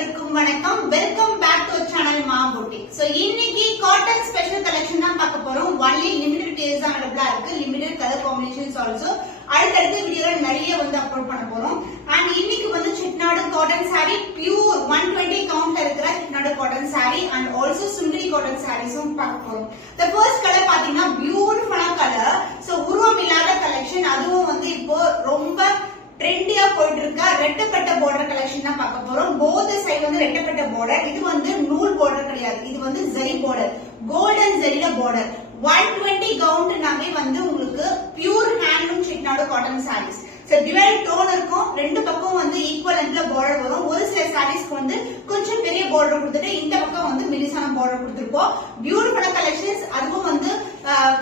அனைவருக்கும் வணக்கம். Welcome back to channel மா பூட்டிக். சோ இன்னைக்கு காட்டன் ஸ்பெஷல் கலெக்ஷன் தான் பார்க்க போறோம். ஒன்லி லிமிடெட் பீஸ் தான் அவைலபிளா இருக்கு. லிமிடெட் கலர் காம்பினேஷன்ஸ் ஆல்சோ அடுத்தடுத்த வீடியோல நிறைய அப்லோட் பண்ண போறோம். அண்ட் இன்னைக்கு செட்டிநாடு காட்டன் சாரி பியூர் 120 கவுண்ட்ல இருக்கிற Chettinad cotton sari and also Sundari cotton சாரீஸும் பார்க்க போறோம். தி ஃபர்ஸ்ட் கலர் பாத்தீங்கன்னா பியூட்டிஃபுல்லான கலர். சோ உருவம் இல்லாத கலெக்ஷன், அதுவும் இப்போ ரொம்ப ட்ரெண்டியா போயிட்டு இருக்க ரெட்டப்பட்ட பார்டர் கலெக்ஷன் தான் பார்க்க போறோம். போத் சைடு ரெட்டப்பட்ட பார்டர். இது நூல் பார்டர் கிடையாது, இது ஜரி பார்டர், கோல்டன் ஜரியில பார்டர். 120 கவுண்ட்னாவே உங்களுக்கு pure handloom Chettinad cotton sarees. Divide tone இருக்கும், ரெண்டு பக்கம் ஈக்குவல் லென்த்ல பார்டர் வரும். ஒரு சில சாரீஸ்க்கு கொஞ்சம் பெரிய பார்டர் கொடுத்துட்டு இந்த பக்கம் மெலிசான பார்டர் கொடுத்துருப்போம். பியூட்டிஃபுல் கலெக்ஷன்ஸ், அதுவும்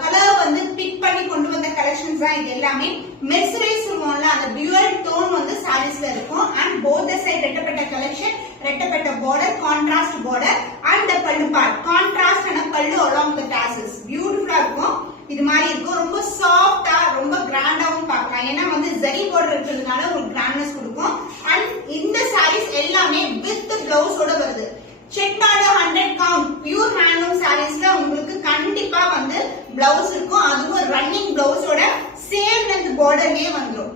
கலர் பிக் பண்ணி கொண்டு வந்த கலெக்ஷன்ஸ் தான் இது எல்லாமே. மெர்சரைஸ் சொல்லுவோம்ல, அந்த டியூவல் டோன் சாரீஸ்ல இருக்கும். அண்ட் போத் சைடு ரெட்டப்பட்ட கலெக்ஷன், ரெட்டப்பட்ட border, contrast border and pallu part contrast ஆன பல்லு along the tassels. பியூட்டிஃபுல்லா இருக்கும். இது மாதிரி இருக்கும், ரொம்ப சாஃப்டா ரொம்ப கிராண்டாவும் பார்க்கலாம். ஏன்னா ஜரி பார்டர் இருக்கிறதுனால ஒரு கிராண்ட்னஸ் கொடுக்கும். அண்ட் இந்த சாரீஸ் எல்லாமே வித் பிளவுஸோட வருது. செட்டிநாடு 100 கவுண்ட் பியூர் ஹேண்ட்லூம் சாரீஸ்ல உங்களுக்கு கண்டிப்பா பிளவுஸ் இருக்கும். அதுவும் ரன்னிங் பிளவுஸோட சேம் லென்த் பார்டர்லயே வந்துரும்.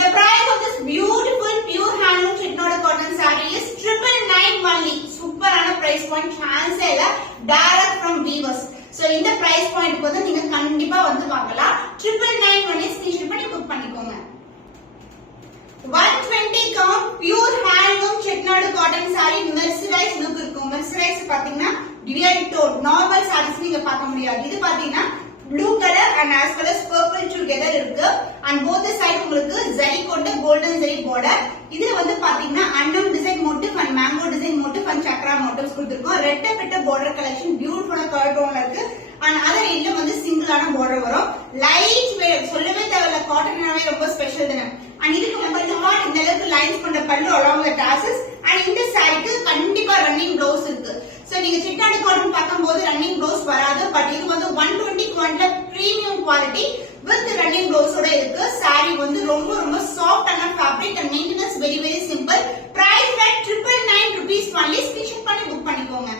The price of this beautiful pure handloom chettinadu cotton saree is 999 only. சூப்பரான பிரைஸ் பாயிண்ட், சான்ஸ் இல்ல. Direct from weavers. சோ இந்த பிரைஸ் பாயிண்ட் நீங்க கண்டிப்பா வாங்கலாம். 999 only. ஸ்கிரீன்ஷாட் பண்ணி புக் பண்ணிக்கோங்க. 120 count pure handloom chettinadu cotton saree mercerized look இருக்கும். mercerized பாத்தீங்கன்னா dual tone normal sarees நீங்க பார்க்க முடியாது. இது பாத்தீங்கன்னா blue color and as well as purple together இருக்கு. and both the side உங்களுக்கு zari கொண்ட golden zari border. இதுல பாத்தீங்கன்னா அன்னம் design motive and mango design motive and chakra motifs கொடுத்திருக்கோம். ரெட்டப்பட்ட border collection பியூட்டிஃபுல்லா கலர் டோன்ல இருக்கு. and அதர் எண்ட்ல சிங்கிளான border வரும். லைட் வெயிட், சொல்லவே தேவையில்ல, காட்டன்னாவே ரொம்ப ஸ்பெஷல் தானே. and இதுக்கு இந்த அளவுக்கு லைன்ஸ் கொண்ட பல்லு along the tassels. and இந்த சாரிக்கு கண்டிப்பா ரன்னிங் ப்ளவுஸ் இருக்கு. சோ நீங்க செட்டிநாடு காட்டன் பார்க்கும்போது ரன்னிங் ப்ளவுஸ் வராது. பட் இது 120 குவாலிட்டில பிரீமியம் குவாலிட்டி வித் ரன்னிங் ப்ளவுஸோட இருக்கு. சாரி ரொம்ப ரொம்ப சாஃப்டான fabric and maintenance very very simple. Price rate 999 rupees only. Screenshot பண்ணி புக் பண்ணிக்கோங்க.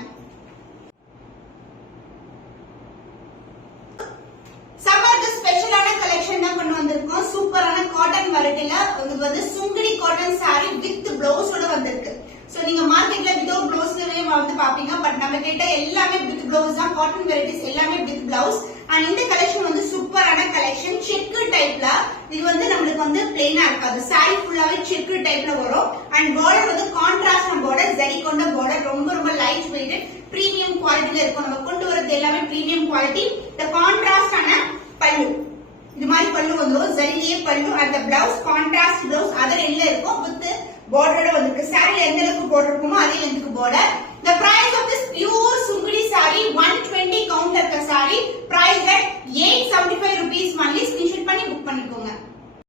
சம்மருக்கு ஸ்பெஷலான கலெக்ஷன் தான் கொண்டு வந்திருக்கோம். சூப்பரான காட்டன் வெரைட்டில உங்களுக்கு சுங்கடி காட்டன் சாரி வித் பிளவுஸோட வந்திருக்கு. சோ நீங்க மார்க்கெட்ல வித்வுட் பிளவுஸ்லவே பாப்பீங்க. பட் நம்ம கிட்ட எல்லாமே வித் பிளவுஸ் தான். காட்டன் வெரைட்டிஸ் எல்லாமே வித் பிளவுஸ். அண்ட் இந்த கலெக்ஷன் சூப்பரான கலெக்ஷன். செக்கு டைப்ல இது நம்மளுக்கு பிளைனா இருக்காது. சாரி ஃபுல்லாவே செக்கு டைப்ல வரும். And border contrast border, zari கொண்ட பார்டர், ரொம்ப ரொம்ப லைட் வெயிட் பிரீமியம் குவாலிட்டில இருக்கும். நம்ம கொண்டு வரது எல்லாமே பிரீமியம் குவாலிட்டி. இந்த கான்ட்ராஸ்ட் ஆன பல்லு, இது மாதிரி பல்லு வந்துரும். ஜரியே பல்லு. அந்த பிளவுஸ் கான்ட்ராஸ்ட் பிளவுஸ் அதர் எண்ட்ல இருக்கும். வித் பார்டரோட சாரில எந்த அளவுக்கு பார்டர் இருக்குமோ அதே லென்த்துக்கு border. The price of this pure